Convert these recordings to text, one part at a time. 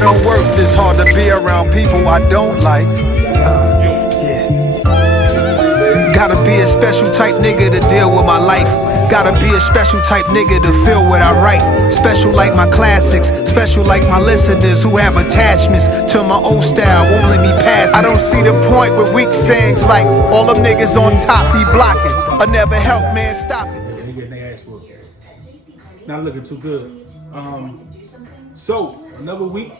don't work this hard to be around people I don't like. Yeah. Gotta be a special type nigga to deal with my life. Gotta be a special type nigga to feel what I write. Special like my classics, special like my listeners who have attachments to my old style, won't let me pass it. I don't see the point with weak sayings like all them niggas on top be blocking. I never help, man, stop it. They getting their ass whooped. Not looking too good. So another week.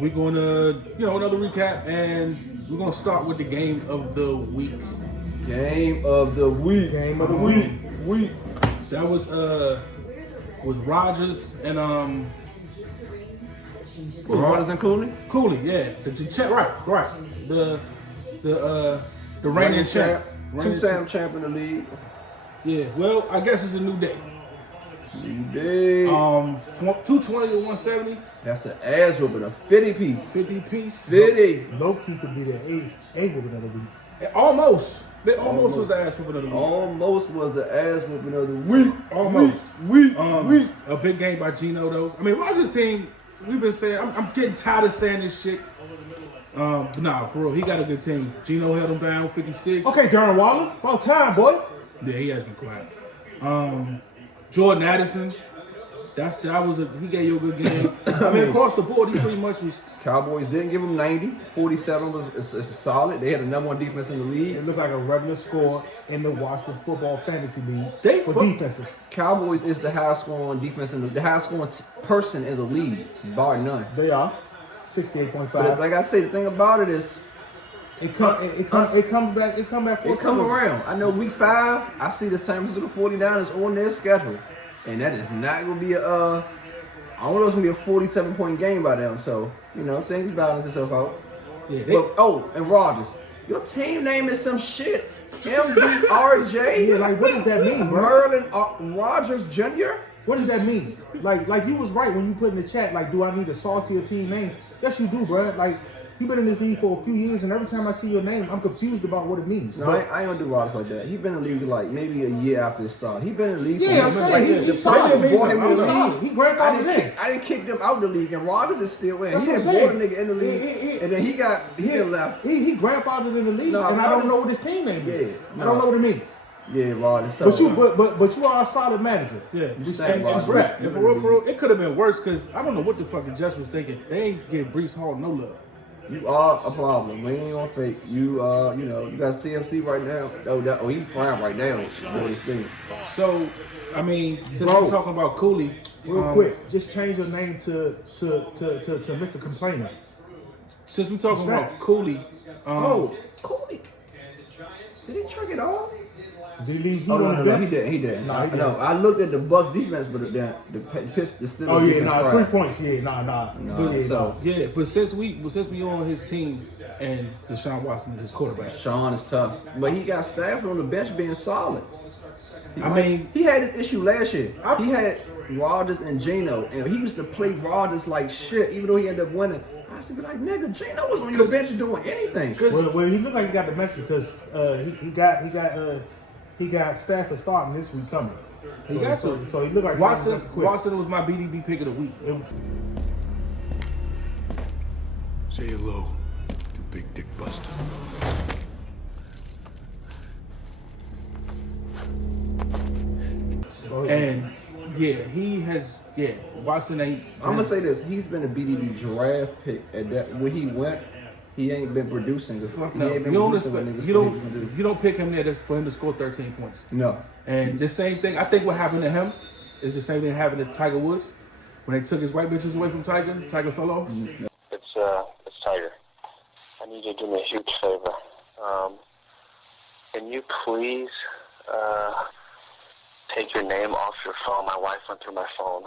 We're gonna, another recap, and we're gonna start with the game of the week. Game of the week. Game of the week. That was Rodgers and Rodgers and Cooley. Cooley, yeah. Right. The reigning champ. Two-time champ in the league. Yeah. Well, I guess it's a new day. New day. 220 to 170. That's an ass whooping, a 50 piece. 50 piece. 50. Low-key could be the A whooping of the week. Almost. They almost was the ass whooping of the week. Almost was the ass whooping of the week. Almost. Week. A big game by Geno, though. I mean, Rodgers' team, we've been saying, I'm getting tired of saying this shit. Nah, for real, he got a good team. Geno held him down, 56. Okay, Darren Waller, about time, boy. Yeah, he has been quiet. Jordan Addison, he gave you a good game. I mean, across the board, he pretty much was. Cowboys didn't give him 90. 47 is solid. They had the number one defense in the league. It looked like a regular score in the Washington Football Fantasy League for defenses. Cowboys is the highest scoring defense the highest scoring person in the league, bar none. They are 68.5. But like I say, the thing about it is, it comes back. It come around. I know week 5, I see the San Francisco 49ers on their schedule, and that is not gonna be I don't know, it's gonna be a 47-point game by them. So things balance itself out. Yeah, and Rodgers, your team name is some shit. MBRJ. Yeah, like what does that mean, bro? Merlin Rodgers Jr. What does that mean? Like you was right when you put in the chat. Like, do I need a saltier team name? Yes, you do, bro. Like. You've been in this league for a few years, and every time I see your name, I'm confused about what it means. No, I ain't gonna do Rodgers like that. He been in the league like maybe a year after his start. He been in the league. Yeah, I'm saying he's solid. He grandfathered in. I didn't kick them out the league, and Rodgers is still in. That's He what didn't I'm brought a nigga in the league, and then he left. He grandfathered in the league, and I don't know what his team name is. I don't know what it means. Yeah, Rodgers. So, but you are a solid manager. Yeah, and for real, it could have been worse because I don't know what the fucking Jets was thinking. They ain't give Breece Hall no love. You are a problem. We ain't gonna fake. You you got CMC right now. He's fine right now. Doing his thing. So, I mean, since we're talking about Cooley, real quick, just change your name to Mr. Complainer. Since we're talking about Cooley, Cooley. Did he trick it off? Did he no, he didn't. No, I looked at the Bucks defense, but the Steelers. Oh yeah, 3 points. Yeah, but since we on his team and Deshaun Watson is his quarterback, Sean is tough, but he got Stafford on the bench being solid. He had this issue last year. He had Rodgers and Geno, and he used to play Rodgers like shit, even though he ended up winning. I used to be like, nigga, Geno was on your bench doing anything. Well, he looked like he got the message because he got Stafford starting this week coming. So he looked like Watson was my BDB pick of the week. Say hello to Big Dick Buster. And Watson ain't. I'm gonna say this: he's been a BDB draft pick. At that where he went, he ain't been producing. You don't pick him there for him to score 13 points. No. And the same thing, I think what happened to him is the same thing happened to Tiger Woods when they took his white bitches away from Tiger. Tiger fell off. It's Tiger. I need you to do me a huge favor. Can you please take your name off your phone? My wife went through my phone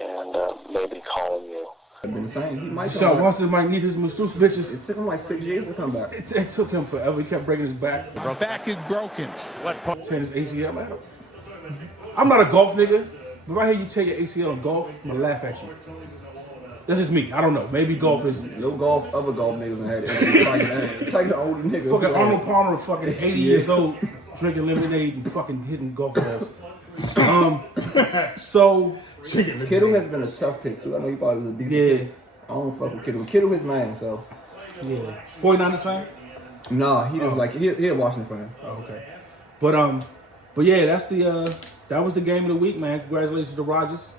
and maybe calling you. I've been saying he might. So Watson might need his masseuse bitches. It took him like 6 years to come back. It took him forever. He kept breaking his back. My back is broken. What part? Tearing his ACL out. I'm not a golf nigga, but if I hear you take an ACL in golf, I'm gonna laugh at you. That's just me. I don't know. Maybe golf is no golf. Other golf niggas had it. Take the older nigga. Fucking Arnold Palmer, fucking 80 years old, drinking lemonade and fucking hitting golf balls. So Chicken. Kittle has been a tough pick too. I know he probably was a decent pick. I don't fuck with Kittle. Kittle his man, so. Yeah. 49ers fan? Nah, he just like he a Washington fan. Oh, okay. But yeah, that's the that was the game of the week, man. Congratulations to Rodgers.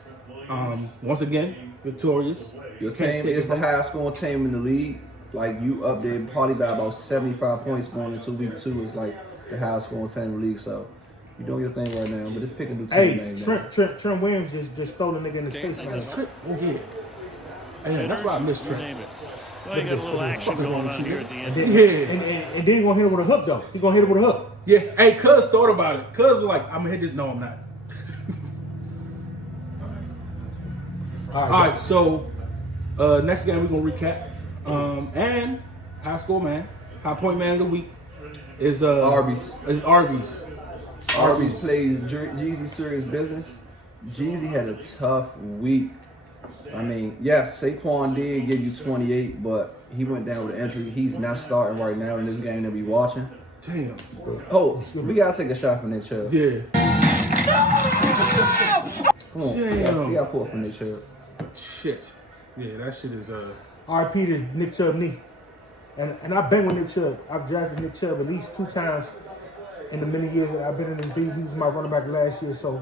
Once again, victorious. Your team is the highest scoring team in the league. Like you up there probably by about 75 points going into week 2 is like the highest scoring team in the league. So you're doing your thing right now, but just pick a new team Hey, name. Trent Williams just stole a nigga in his face, man. Trent, oh yeah. And that's why I miss Trent. Name it. Well, you got a little action going on here at the end. Yeah. And then he gonna hit him with a hook though. He gonna hit him with a hook. Yeah. Hey, Cuz thought about it. Cuz was like, I'm gonna hit this. No, I'm not. All right, so next game we're gonna recap. And high score man, high point man of the week is Arby's. Is Arby's. Arby's plays Jeezy serious business. Jeezy had a tough week. I mean, yes, Saquon did give you 28, but he went down with an injury. He's not starting right now in this game that we watching. Damn. Oh, we gotta take a shot from Nick Chubb. Yeah. Come on, Damn. we gotta pull from Nick Chubb. Shit. Yeah, that shit is RP to Nick Chubb knee. And I've been with Nick Chubb. I've drafted Nick Chubb at least 2 times in the many years that I've been in this league. He was my running back last year, so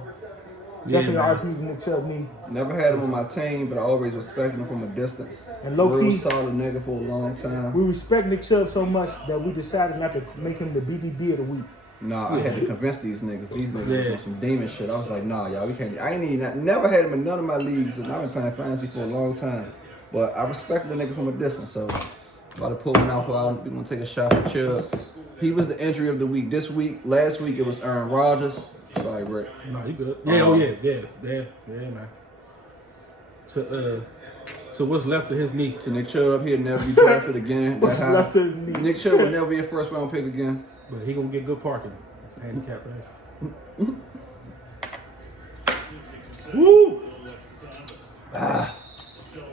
definitely man. RP to Nick Chubb knee. Never had him on my team, but I always respected him from a distance. And low Real key, solid nigga for a long time. we respect Nick Chubb so much that we decided not to make him the BBB of the week. Nah, I had to convince these niggas. These niggas was Yeah. on some demon shit. I was like, nah, y'all, we can't. I ain't even, never had him in none of my leagues, and I've been playing fantasy for a long time. But I respect the nigga from a distance, so about to pull one out for we're gonna take a shot for Chubb. He was the injury of the week this week. Last week it was Aaron Rodgers. Sorry, Rick. no, he good. Yeah, oh yeah, man. To what's left of his knee. To Nick Chubb, he'll never be drafted again. What's That high. left of his knee? Nick Chubb will never be a first round pick again. But he gonna get good parking. Handicap ass. Woo!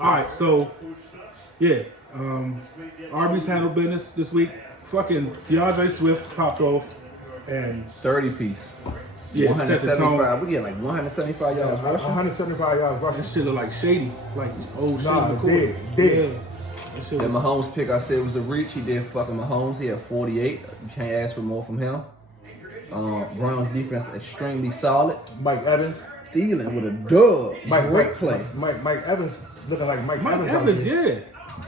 Alright, so yeah. Arby's handled business this week. Fucking DeAndre Swift popped off and 30 piece. yeah, set the tone. 175. We get like 175 yards rushing. 175 yards rushing. That shit look like shady. Like old Nah, shady McCoy. dead. Yeah. That shit That was, Mahomes pick I said was a reach. He did fucking Mahomes. He had 48. You can't ask for more from him. Browns defense extremely solid. Mike Evans. Thielen with a dub. Great play. Mike Evans looking like Mike Mike Evans. Evans, out here.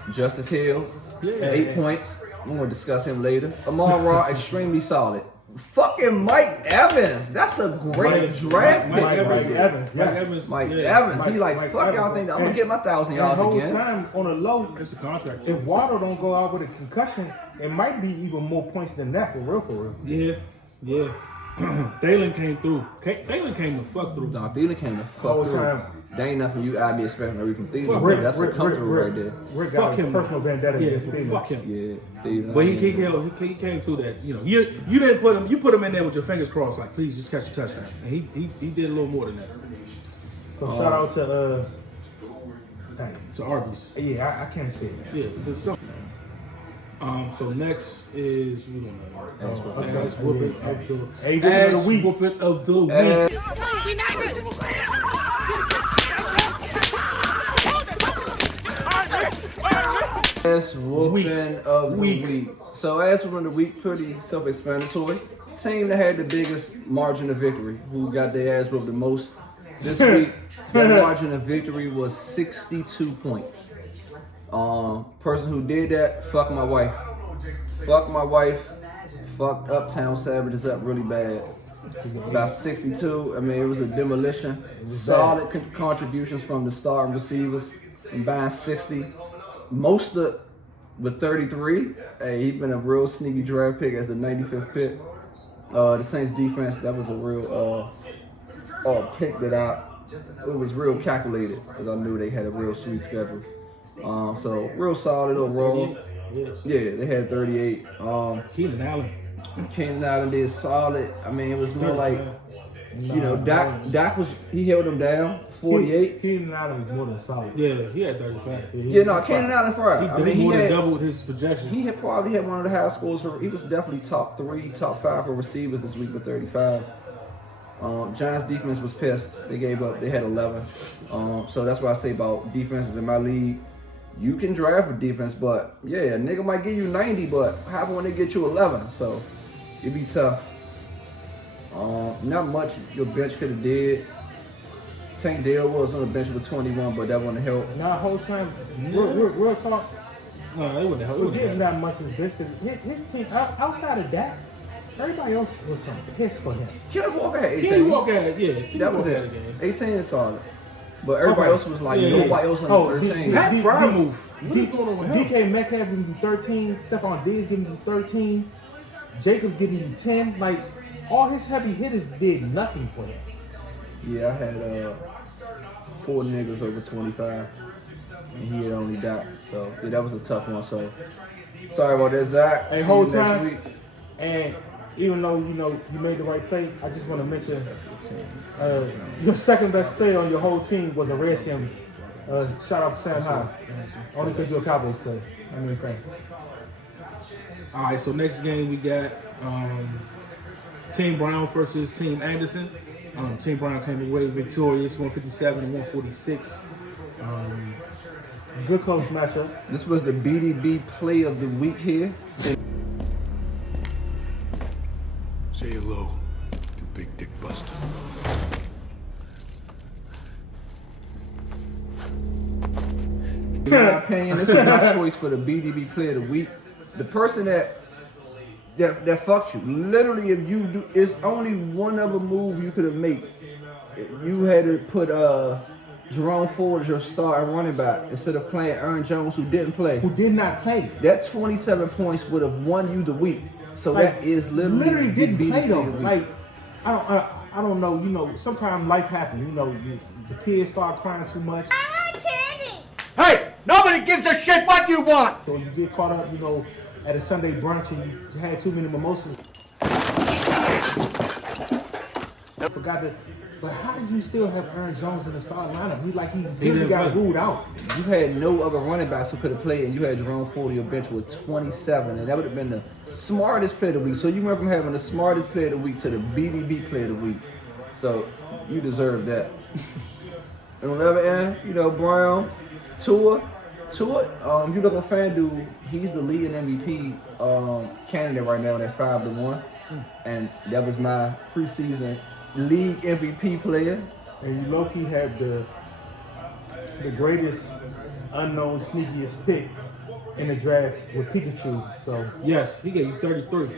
yeah. Justice Hill, Yeah. 8 points. I'm gonna discuss him later. Amon Ra, extremely solid. Fucking Mike Evans. That's a great draft pick. Mike Mike Evans. Mike yes. Evans. Mike yeah. Evans. He like, Mike fuck y'all Evans. think that I'm gonna get my 1,000 yards the whole again. time on a low, It's a contract. if Waddle don't go out with a concussion, it might be even more points than that for real. Yeah, yeah. Thielen came through. Thielen came to fuck through. No, Thielen came to Whole fuck through. time. There ain't nothing you I'd be expecting to read from Thielen. Fuck But him. that's a come through right there. Rick Fuck got a him. personal vendetta Yeah, against Thielen. fuck him. Yeah, Thielen. But he came through that. You know, you didn't put him. You put him in there with your fingers crossed, like please just catch a touchdown. And he did a little more than that. So shout out to dang. To Arby's. Yeah, I can't say it. Yeah, let's go. So next is we don't know. Ass whooping of the Hey, whooping of the ass week. whooping of the week. We not good. Ass whooping of the week. So ass whooping of the week, pretty self-explanatory. Team that had the biggest margin of victory, who got their ass whooped the most this week. Their margin of victory was 62 points. Person who did that, fuck my wife. Fuck my wife. Fucked Uptown Savages up really bad. About 62. I mean, it was a demolition. Solid contributions from the starting receivers. And buying 60. Most of with 33. Hey, he's been a real sneaky draft pick as the 95th pick. The Saints defense, that was a real pick that it was real calculated because I knew they had a real sweet schedule. So real solid overall. Yeah, they had 38. Keenan Allen. Keenan Allen did solid. I mean, it was more like, Dak was, he held them down, 48. Keenan Allen was more than solid. Yeah, he had 35. Yeah, no, Keenan Allen fried. I mean, he more than had, doubled his projection. he had probably had one of the highest scores. He was definitely top 3, top 5 for receivers this week with 35. Giants defense was pissed. They gave up. They had 11. So that's what I say about defenses in my league. You can draft for defense, but yeah, a nigga might give you 90, but how about when they get you 11? So it'd be tough. Not much your bench could have did. Tank Dale was on the bench with 21, but that wouldn't help. And our whole time, real talk, No, it wouldn't help. It it wouldn't didn't help. that much as this. His team, outside of that, everybody else was some piss for him. Kenneth Walker had 18. Kenny Walker had, yeah. Kenny That was Walker it. had a game. 18 is solid. But everybody else was like, Yeah. nobody else on the 13. Pat D- Fry D- move. What is going on with him? DK Metcalf giving you 13, Stephon Diggs giving you 13, Jacobs giving you 10. Like, all his heavy hitters did nothing for him. Yeah, I had 4 niggas over 25, and he had only died. So yeah, that was a tough one. So sorry about that, Zach. Hey, See whole you next time, week. and even though you made the right play, I just want to mention your second best player on your whole team was a Redskin. Shout out to Sam High. Only because you're a Cowboys player. I mean, fan. All right, so next game we got Team Brown versus Team Anderson. Team Brown came away victorious, 157-146. Good close matchup. This was the BDB play of the week here. Say hello to Big Dick Buster. In my opinion, this was my choice for the BDB player of the week. The person that fucked you. Literally, if you do, it's only one other move you could have made. You had to put Jerome Ford as your starting running back instead of playing Aaron Jones, who didn't play. Who did not play. That 27 points would have won you the week. So Like, that is literally the didn't BDB play though. of the week. Like, I don't know. You know, sometimes life happens. You know, the kids start crying too much. Hey, nobody gives a shit what you want. So you get caught up, you know, at a Sunday brunch and you had too many mimosas. Forgot to. But how did you still have Aaron Jones in the starting lineup? He didn't got play. ruled out. You had no other running backs who could have played, and you had Jerome Ford on your bench with 27, and that would have been the smartest player of the week. So you went from having the smartest player of the week to the BDB player of the week. So you deserve that. And on the other end, you know, Brown, Tua, you look on FanDuel, he's the leading MVP candidate right now at 5-1, and that was my preseason league MVP player. And you low-key had the greatest unknown sneakiest pick in the draft with Pikachu. So Yes, he gave you 33.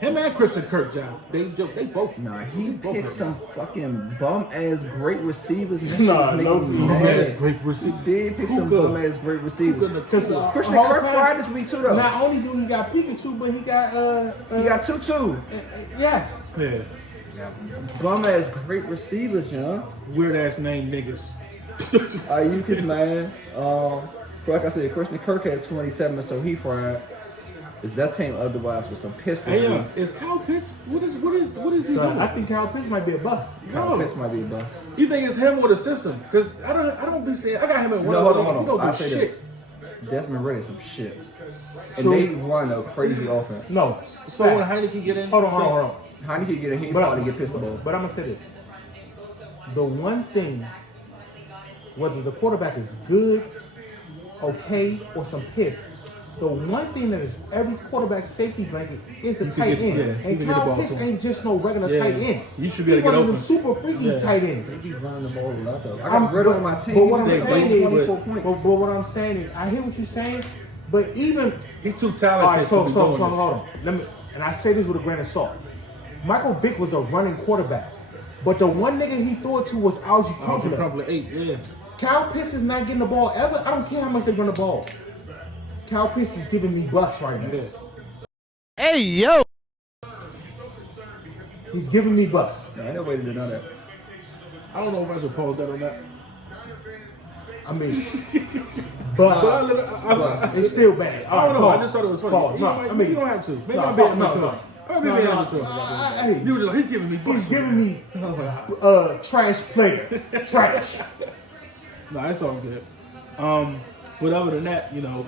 Him and Christian Kirkjob, they both. Nah, he both picked hurt. some fucking bum-ass great receivers. And that Nah, shit was no, making me no, mad. That's great receiver. He did pick some Puka. bum-ass great receivers. because Christian Kirk fried this week too, though. Not only do he got Pikachu, but he got He got 2-2. yes. Yeah. Bum-ass great receivers, you know. Weird ass name niggas. Ayuk is man. So like I said, Christian Kirk had 27, so he fried. Is that team otherwise with some pistols? Hey, is Kyle Pitts? What is he So doing? I think Kyle Pitts might be a bust. Kyle Pitts might be a bust. You think it's him or the system? Because I don't be saying I got him in one. No, hold He on. don't do I'll say shit. this. Desmond Ridder some shit. And So- they run a crazy offense. No. So when Heineke get in, Hold on. Heineke get a he But probably get pistol ball. But I'm gonna say this: the one thing, whether the quarterback is good, okay, or some piss, the one thing that is every quarterback's safety blanket is the can tight get- end. yeah, he can And get the Kyle ball Pitts to him. ain't just no regular Yeah, tight end. you should be able to He's one get of them open. super freaky Yeah. tight ends. He running the ball a lot though. I I'm- got Ridder on my team. But what I'm He saying played is, 24 but points. what I'm saying is, I hear what you're saying, but even he too all right, talented so to be hold doing this. on. Let me, and I say this with a grain of salt. Michael Vick was a running quarterback, but the one nigga he threw it to was Algie Alvin Crumpler. Crumpler 8, yeah. Kyle Pitts is not getting the ball ever. I don't care how much they run the ball. Kyle Pitts is giving me bucks right now. Yeah. Hey, yo. He's giving me bucks. Nah, ain't no way to deny that. I don't know if I should pause that or not. I mean, bucks. It's still bad. I don't know. Pause. I just thought it was funny. Pause. You, No, might, I mean, you don't have to. Maybe no, I'm being no, immature. no. I'm being immature. Hey, You were just like, he's giving me bucks. he's giving me trash player. Trash. No, that's all good. But other than that, you know,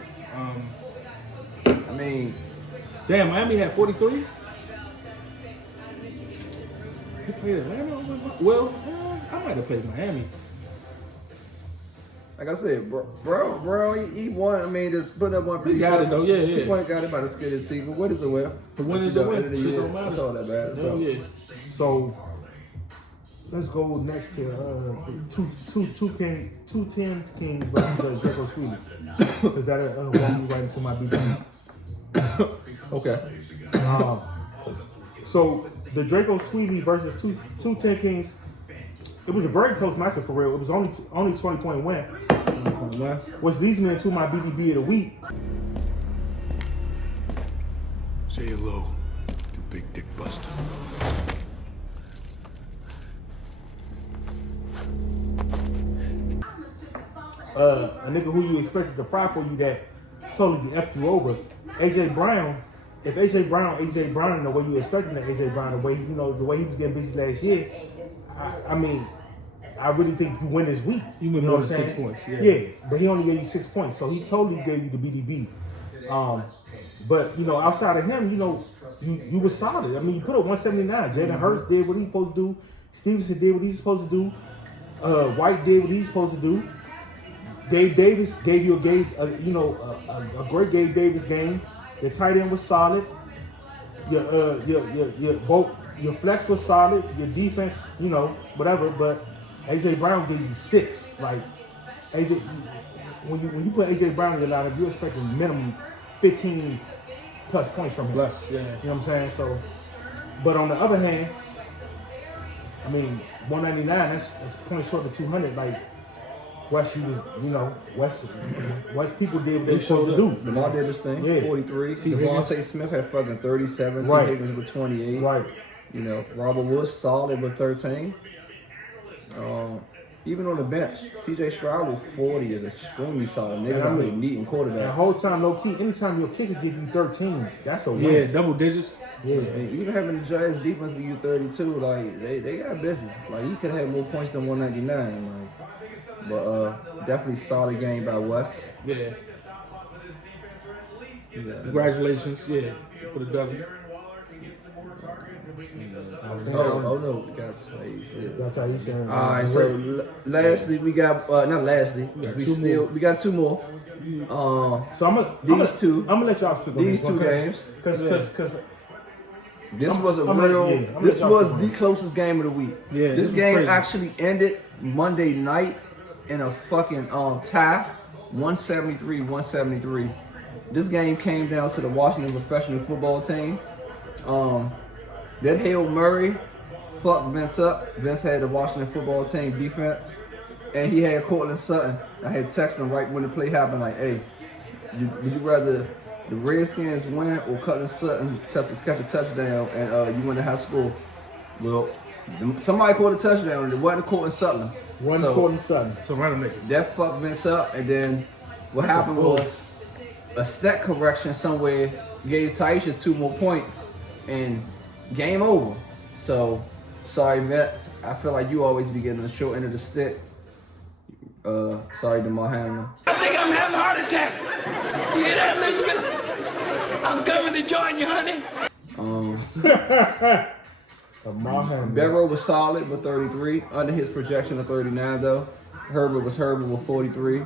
I mean, damn, Miami had 43. He played Atlanta. Well, I might have played Miami. Like I said, bro, he won. I mean, just put up one pretty. He got it though. Yeah. He got it by the skin of the team. But what is it, well? The win is a win. End of the Shit year. don't matter. That's all that matters. Hell yeah. So let's go next to two ten Kings versus Draco Sweetie. Because that'll walk me right into my BB. Okay. So the Draco Sweetie versus two 10 Kings. It was a very close matchup for real. It was only 20-point win. Which leads me into my BBB of the week. Say hello to Big Dick Buster. A nigga who you expected to fry for you that totally effed you over. AJ Brown. If AJ Brown in the way you expected that AJ Brown, the way he was getting busy last year, I mean, I really think you win this week. You win more than 6 points. Yeah, but he only gave you 6 points, so he totally gave you the BDB. But outside of him, you were solid. I mean, you put up 179. Jalen Hurts did what he's supposed to do. Stevenson did what he's supposed to do. White did what he's supposed to do. Gabe Davis gave you a great Gabe Davis game. Your tight end was solid. Your flex was solid. Your defense, whatever. But AJ Brown gave you 6. Like AJ, when you put AJ Brown in your lineup, you're expecting minimum 15 plus points from him. Plus, yeah. You know what I'm saying? So, but on the other hand, I mean, 199. That's points short of 200. Like. West people did what they supposed to do. Lamar did his thing, 43. Devontae Smith had fucking 37. Right. T. Higgins with 28. Right. Robert Woods solid with 13. Even on the bench, C.J. Stroud with 40 is extremely solid. Niggas out there needing quarterbacks. The whole time, low key, anytime your kicker give you 13, that's a win. Yeah, double digits. Yeah. And even having the Giants defense give you 32, like they got busy. Like you could have had more points than 199. But definitely solid game by West. Yeah. Congratulations, yeah, for the W. Oh no, we got Taisha. That's how you saying. All right, so lastly we got not lastly. We got two more. So I'm gonna let y'all speak on these two games. Because this was the closest game of the week. Yeah, this game crazy. actually ended Monday night in a fucking tie, 173-173. This game came down to the Washington professional football team. That Hail Murray fucked Vince up. Vince had the Washington football team defense, and he had Cortland Sutton. I had texted him right when the play happened, like, "Hey, would you rather the Redskins win or Cortland Sutton catch a touchdown and you win the high school?" Well, somebody caught a touchdown, and it wasn't Cortland Sutton. Cortland Sutton. So random nigga. That fucked Vince up, and then what happened was a stat correction somewhere gave Taisha 2 more points, and game over. So, sorry Vince. I feel like you always be getting the short end of the stick. Sorry to Mahana. I think I'm having a heart attack. You hear that, Elizabeth? I'm coming to join you, honey. Barrow was solid with 33, under his projection of 39 though. Herbert was Herbert with 43.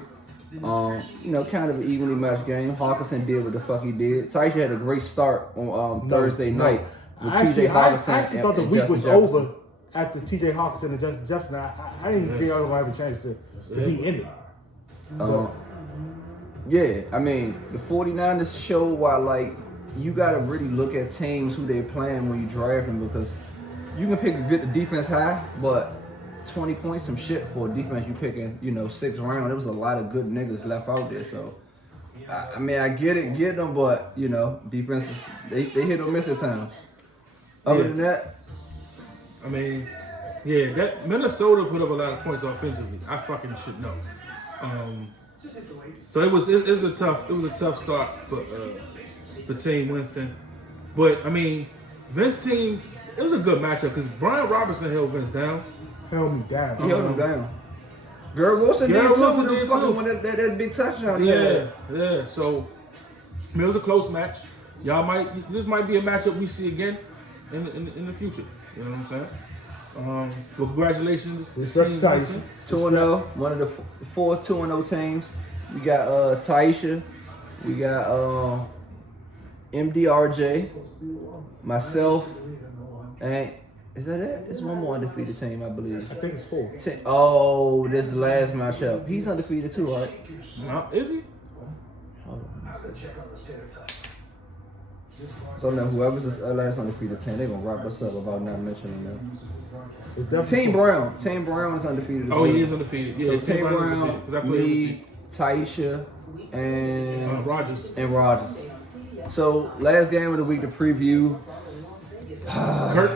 Kind of an evenly matched game. Hawkinson did what the fuck he did. Taisha had a great start on Thursday night with T.J. Hawkinson. I actually thought the week was over after T.J. Hawkinson and Justin Jefferson. I didn't even think I was going to have a chance to be in it. Yeah, I mean, the 49ers show why, like, you got to really look at teams who they're playing when you draft them, because you can pick a good defense high, but 20 points some shit for a defense you picking, 6th round. There was a lot of good niggas left out there, so I mean, I get them, but defenses they hit or miss at times. Other than that, I mean, yeah, that Minnesota put up a lot of points offensively. I fucking should know. So it was a tough start for the team Winston, but I mean, Vince team, it was a good matchup because Brian Robinson held Vince down. Held me down. He held him down. Garrett Wilson did too when that big touchdown he had. Yeah. So I mean, it was a close match. This might be a matchup we see again in the future. You know what I'm saying? Well, congratulations. Respect Team to Tyson. Mason. 2-0, one of the four 2-0 teams. We got Taisha, we got MDRJ, myself, and is that it? It's one more undefeated team, I believe. I think it's 4. Oh, this is the last matchup. He's undefeated too, right? No, is he? Hold on. So now whoever's the last undefeated team, they're gonna wrap us up about not mentioning them. It's definitely Team Brown is undefeated as well. Oh, he is undefeated. Yeah, So Team Brown's Brown, undefeated, 'cause I played me, Taisha, and Rogers. Rogers. So last game of the week to preview.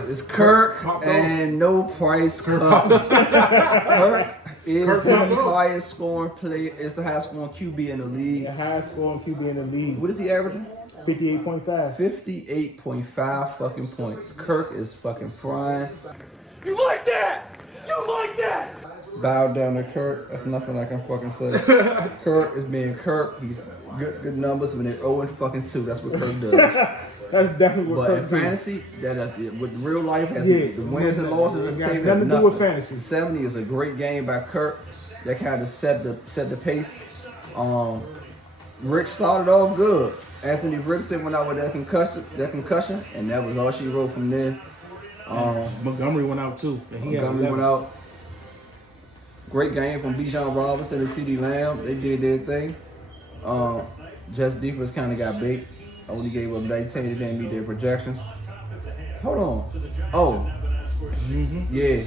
It's Kirk and no price Cubs. Kirk is the highest scoring player. Is the highest scoring QB in the league. the highest scoring QB in the league. What is he averaging? 58.5. 58.5 fucking points. Kirk is fucking frying. You like that? You like that? Bow down to Kirk. That's nothing I can fucking say. Kirk is being Kirk. He's good numbers when they're 0-2. That's what Kirk does. That's definitely what But in Kirk does. fantasy, with real life, has Yeah. the wins and losses of the Got team. nothing has to do with fantasy. 70 is a great game by Kirk. That kind of set the pace. Rick started off good. Anthony Richardson went out with that concussion, and that was all she wrote from there. Montgomery went out too. And he Montgomery had went out. Great game from Bijan Robinson and CD Lamb. They did their thing. Jets defense kind of got bait. Only gave up 19. They didn't meet their projections. Hold on. Oh. Yeah.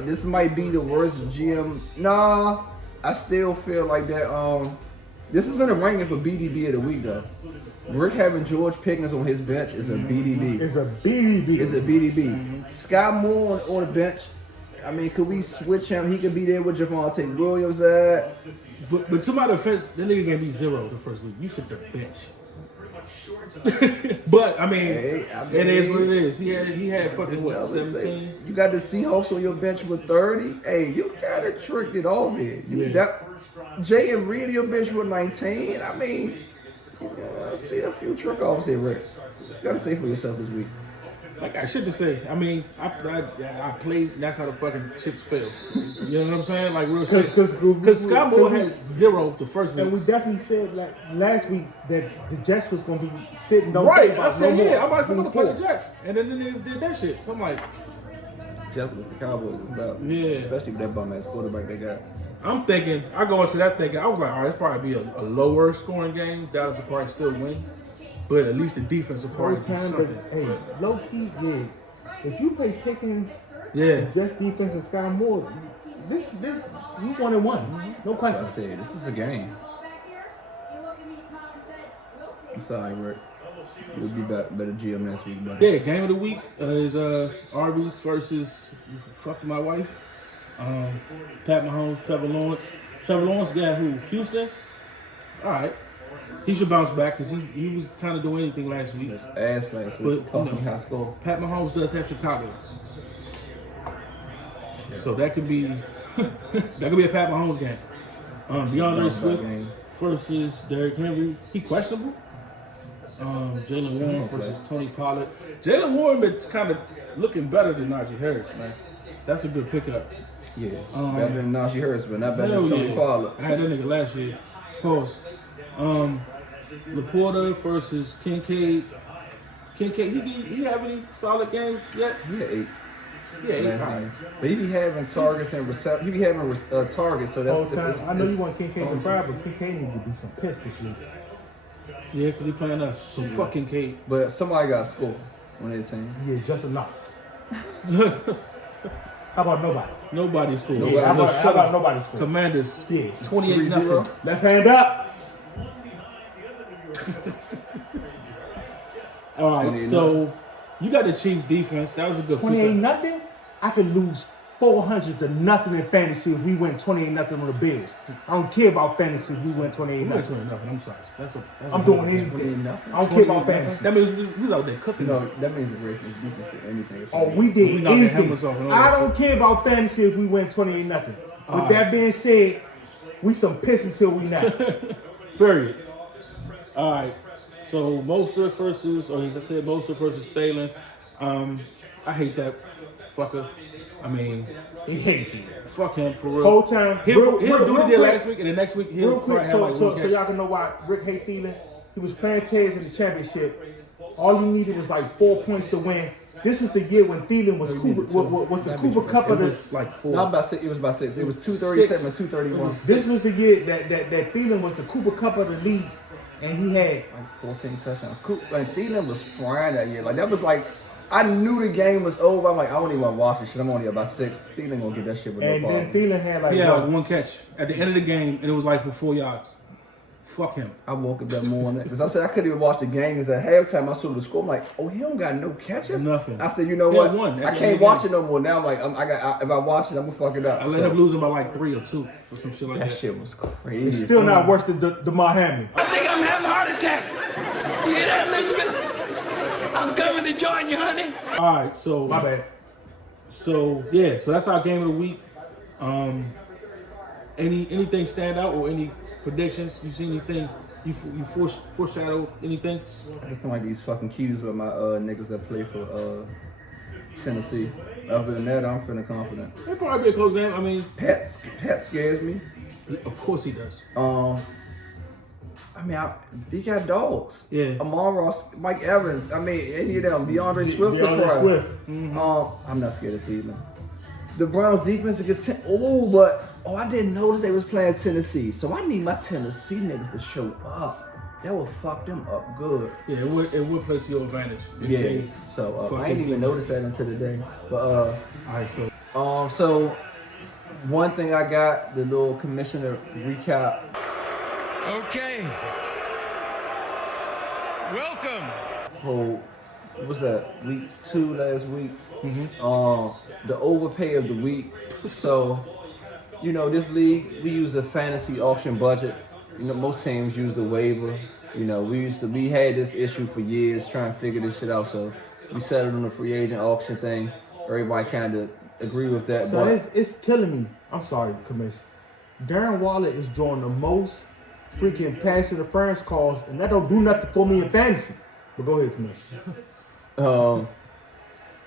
This might be the worst GM. Nah. I still feel like that. This isn't a ranking for BDB of the week, though. Rick having George Pickens on his bench is a BDB. It's a BDB. It's a BDB. Sky Moore on the bench. I mean, could we switch him? He could be there with Javonte Williams at. But to my defense, that nigga gave me 0 the first week. You sit the bench. But I mean, it is what it is. He had fucking what, 17? You got the Seahawks on your bench with 30. Hey, you kind of tricked it off here. Jay and Reed on your bench with 19. I mean, I see a few trick offs here, Rick. You got to say for yourself this week. Like I should to say. I mean, I played. That's how the fucking chips fell. You know what I'm saying? Like real shit. Because Scott Moore had 0 the first week. And we definitely said like last week that the Jets was gonna be sitting. Right. I said I'm about to play the Jets, and then the niggas did that shit. So I'm like, Jets with the Cowboys is up. Yeah. Especially with that bum ass quarterback they got. I'm thinking. I go into that thinking. I was like, all right, it's probably be a lower scoring game. Dallas will probably still win. But at least the defense will probably do Time, but something. hey, low key, yeah. If you play Pickens, Yeah. Jets defense and Sky Moore, this you 1-1, no I question. said, this is a game. I'm sorry, Rick. You'll be better GM next week, buddy. Yeah, game of the week is Arby's versus fuck my wife. Pat Mahomes, Trevor Lawrence. Trevor Lawrence got who? Houston? All right. He should bounce back because he was kind of doing anything last week. It's ass last week. But, Cost me high score. Pat Mahomes does have Chicago. So that could be a Pat Mahomes game. DeAndre Swift game. versus Derrick Henry. He questionable. Jalen Warren versus Tony Pollard. Jalen Warren is kind of looking better than Najee Harris, man. That's a good pickup. Yeah. Better than Najee Harris, but not better Hell than Tony yeah. Pollard. I had that nigga last year. Pause. Laporta versus Kincaid. Kincaid, he have any solid games yet? Yeah, 8. Yeah, Last 8. game. But he be having targets and he be having targets, so Whole that's time, I know you want Kincaid to fry, but Kincaid need to be some pissed this week. Yeah, because he playing us. So fuck Kincaid. But somebody got to score on their team. Yeah, just enough. How about nobody? Nobody scored. Nobody. Yeah, how Shut about up. nobody score? Commanders. Yeah, 28-0. left hand up. All right, so you got the Chiefs defense. That was a good 28-0. I could lose 400 to nothing in fantasy if we went 28-0 on the Bills. I don't care about fantasy if we went 28-0. 28-0. I'm sorry. That's I'm doing anything. I don't care about fantasy. That means we was out there cooking. No, that means the Ravens defense did anything. Oh, we did We knocked their helmets anything. off and all I that don't care about fantasy if we went 28-0. With that being said, we some piss until we not. Period. All right. So Mostert versus, or as I said, Mostert versus Thielen. I hate that fucker. I mean, He hate Thielen. fuck him for real. Whole time. He'll do what he did quick. last week, and the next week he'll Real quick, probably have like so one catch. y'all can know why Rick hate Thielen. He was playing Tez in the championship. All you needed was like 4 points to win. This was the year when Thielen was the Cooper Cup It of the. was like 4. Not about 6. It was about 6. It was 237 and 231. This was the year that Thielen was the Cooper Cup of the league, and he had. Like 14 touchdowns. And Thielen was frying that year. Like that was like, I knew the game was over. I'm like, I don't even want to watch this shit. I'm only about 6. Thielen gonna get that shit with no And problem. then Thielen had like Yeah, what? one catch at the end of the game, and it was like for 4 yards. Fuck him. I woke up that morning because I said I couldn't even watch the game. Because at halftime I saw the score. I'm like, oh, he don't got no catches. Nothing. I said, you know He what? had one at the I end can't of the watch game. it no more. Now I'm like, if I watch it, I'm gonna fuck it up. I ended up losing by like 3 or 2 or some shit like that. That shit was crazy. Still not worse than the Miami. I think I'm having a heart attack. You hear that, Elizabeth? I'm coming to join you, honey. All right, so My bad. So yeah, so that's our game of the week. Anything stand out or any predictions? You see anything? You foreshadow anything? I just don't like these fucking cues with my niggas that play for Tennessee. Other than that, I'm feeling confident. It'll probably be a close game. I mean, Pat scares me. of course he does. I mean, he got dogs. Yeah. Amon Ross, Mike Evans. I mean, any of them. DeAndre Swift. DeAndre Swift. I'm not scared of Thielen. The Browns defense is good. I didn't notice they was playing Tennessee. So I need my Tennessee niggas to show up. That will fuck them up good. Yeah, it would play to your advantage. Yeah. So I didn't even notice that until today. But All right, so so one thing I got, the little commissioner recap. Okay. Welcome. What was that? Week 2 last week. The overpay of the week. So, this league, we use a fantasy auction budget. Most teams use the waiver. We had this issue for years trying to figure this shit out. So we settled on the free agent auction thing. Everybody kind of agree with that. So But it's killing me. I'm sorry, Commissioner. Darren Waller is drawing the most freaking pass interference calls, and that don't do nothing for me in fantasy. But go ahead, Commissioner.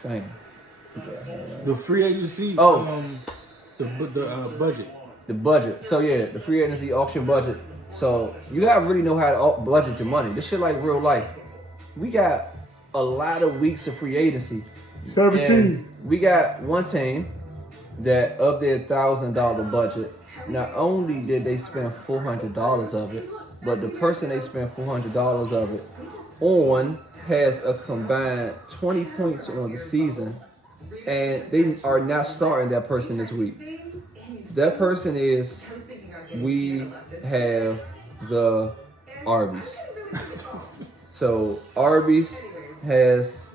dang. the free agency. Oh. The budget. The budget. So yeah, the free agency auction budget. So you gotta really know how to budget your money. This shit like real life. We got a lot of weeks of free agency. 17. And we got one team that up their $1,000 budget. Not only did they spend $400 of it, but the person they spent $400 of it on has a combined 20 points on the season, and they are not starting that person this week. That person is, we have the Arby's. So Arby's has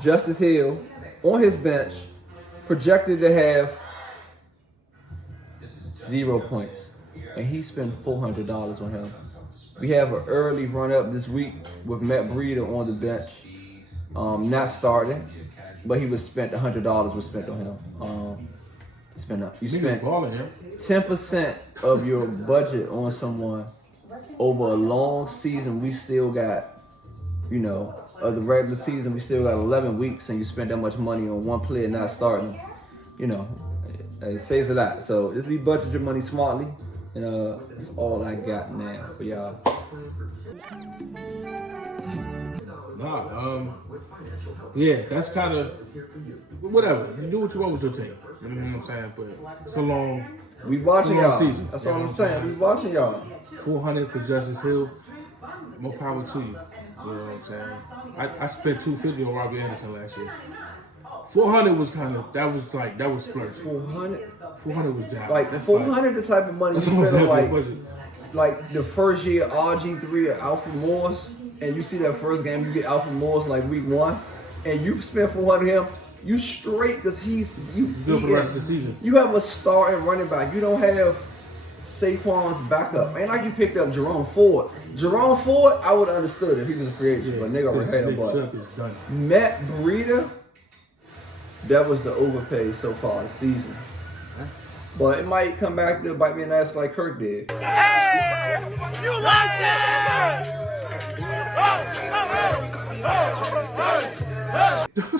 Justice Hill on his bench, projected to have 0 points, and he spent $400 on him. We have an early run up this week with Matt Breida on the bench, not starting, but he was spent $100 was spent on him. You spent 10% of your budget on someone over a long season. We still got, of the regular season, we still got 11 weeks, and you spent that much money on one player not starting. It says a lot. So just be budget your money smartly, and that's all I got now for y'all. Yeah, that's kind of whatever. You do what you want with your team. You know what I'm saying? But it's a long. We watching long y'all. season. That's all I'm saying. We watching y'all. 400 for Justice Hill. More power to you. You know what I'm saying? I spent $250 on Robbie Anderson last year. 400 was that was splurge. 400 was down. Like 400, the type of money you spend on like the first year RG3 or Alfred Morris, and you see that first game, you get Alfred Morris like week 1, and you spend 400 him, you straight because he's good for the rest of the season. You have a starting running back. You don't have Saquon's backup. Ain't like you picked up Jerome Ford. Jerome Ford, I would have understood if he was a free agent, but nigga already had him. But Matt Breida, that was the overpay so far this season. But it might come back to bite me in the ass like Kirk did. Hey! You like that?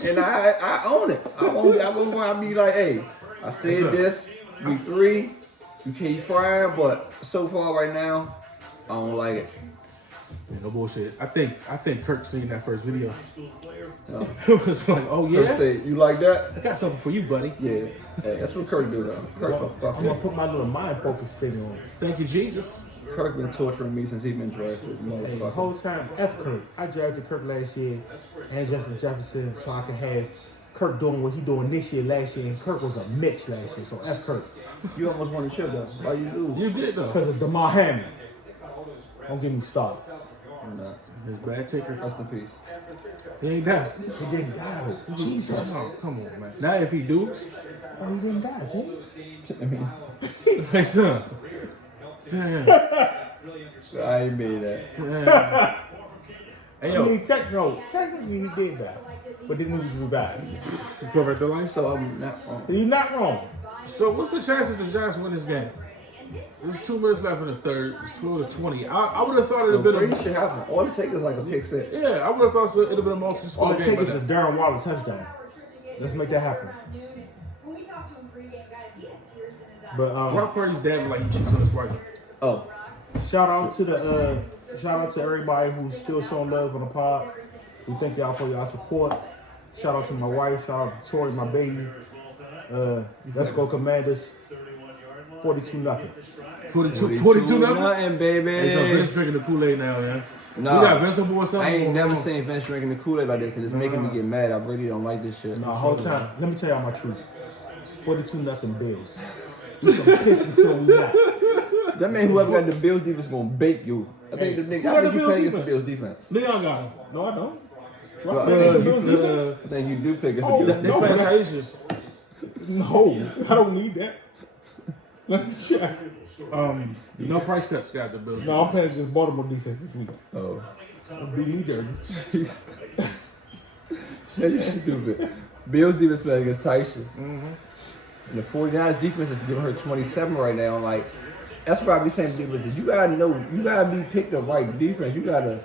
And I own it. I'll be like, hey, I said this week 3, you can't fry it, but so far right now, I don't like it. Yeah, no bullshit. I think Kirk seen that first video. It was like, oh yeah, Kirk said, you like that? I got something for you, buddy. Yeah. Hey, that's what Kirk do though. Kirk I'm gonna put my little mind focus thing on. Thank you, Jesus. Kirk been torturing me since he been drafted. Hey, the Motherfucker. whole time, F Kirk. I drafted Kirk last year and Justin Jefferson so I can have Kirk doing what he doing this year, last year, and Kirk was a mix last year, so F Kirk. You almost won the chip though. Why you lose? You did though. Because of DeMar Hamlin. Don't get me started. I'm not. His bad ticker. Rest in peace. He ain't died. He didn't die though. Jesus. Come on, man. Now if he do, Oh, he didn't die, James. hey son. Damn. I ain't made that. Damn. Hey I yo, mean, technically he did die. But then he was revived. Correct the line. So I'm not wrong. He's not wrong. So what's the chances the Giants win this game? There's 2 minutes left in the third. It's 12-20. I would have thought it'd have been Crazy shit happen. All it takes is like a pick six. Yeah, I would have thought it'd have been a All multi-score it game. takes is a Darren Waller touchdown. Let's make that happen. But Brock Purdy's dad was like he cheats on his wife. Oh. shout out to everybody who's still showing love on the pod. We thank y'all for y'all support. Shout out to my wife. Shout out to Tori, my baby. Let's go Commanders. 42-0. 42 nothing, baby. Hey, so Vince drinking the Kool-Aid now, man. Nah, You got Vince on board something? I ain't never seen Vince drinking the Kool-Aid like this, and it's making me get mad. I really don't like this shit. No, whole time. Let me tell y'all my truth. 42-0 Bills. We some pissed until we not. That man, whoever got the Bills defense, gonna bake you. I think the nigga. I think you play against the Bills defense. Leon got him. No, I don't. I think you do pick against the Bills They defense. play Taisha. No, I don't need that. Let me check. No price cuts got the Bills. No, I'm playing against Baltimore defense this week. Oh. Beat me dirty. Yeah, you stupid. Bills defense playing against Taisha. And the 49ers defense is giving her 27 right now. Like, that's why I be saying defense is you gotta know, you gotta be picked the right defense. You gotta.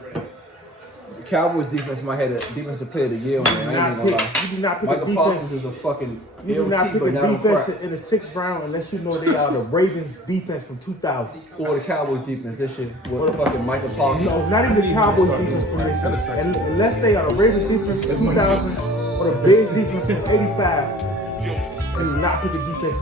The Cowboys defense might have the defensive player of the year on there. I ain't even gonna lie. You do not pick Michael a Parsons defense. is a fucking You do not LT, pick but a not on defense crack. in the 6th round unless you know they are the Ravens defense from 2000. Or the Cowboys defense this year with fucking Michael Parsons. No, not even the Cowboys defense from this year. And unless they are the Ravens defense from 2000 or the Bears defense from 85, you do not pick a defense.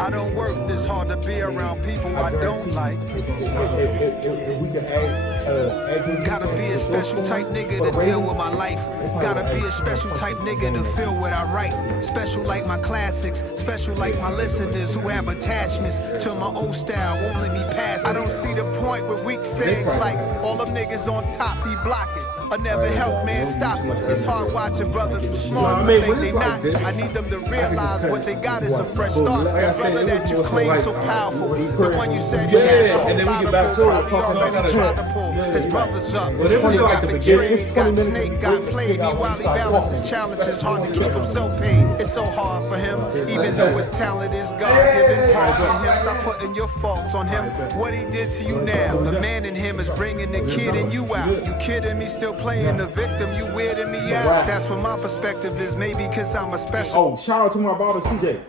I don't work this hard to be around people I don't like. If we can add Gotta be a special type nigga to deal with my life. Gotta be a special type nigga to feel what I write. Special like my classics, special like my listeners who have attachments to my old style, won't let me pass it. I don't see the point with weak sayings like all them niggas on top be blocking. I never help man stop it. It's hard watching brothers who smart but think they not. I need them to realize what they got is a fresh start. That brother that you claim so powerful, the one you said he had a whole lot of pull, probably already tried to pull his brothers up. But it was Got like the betrayed, got snake, got played. Meanwhile he balances challenges, hard to keep himself paid. It's so hard for him, even though his talent is God-given. Pardon him, stop putting your faults on him. What he did to you now, the man in him is bringing the kid in you out. You kidding me, still playing the victim, you weirding me out. That's what my perspective is, maybe cause I'm a special. Oh, shout out to my brother CJ.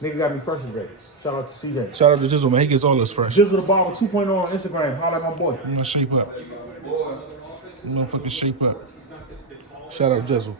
Nigga got me fresh today. Shout out to CJ. Shout out to Jizzle, man. He gets all this fresh. Jizzle the Barber 2.0 on Instagram. Holla at my boy. I'm gonna shape up. I'm gonna fucking shape up. Shout out Jizzle.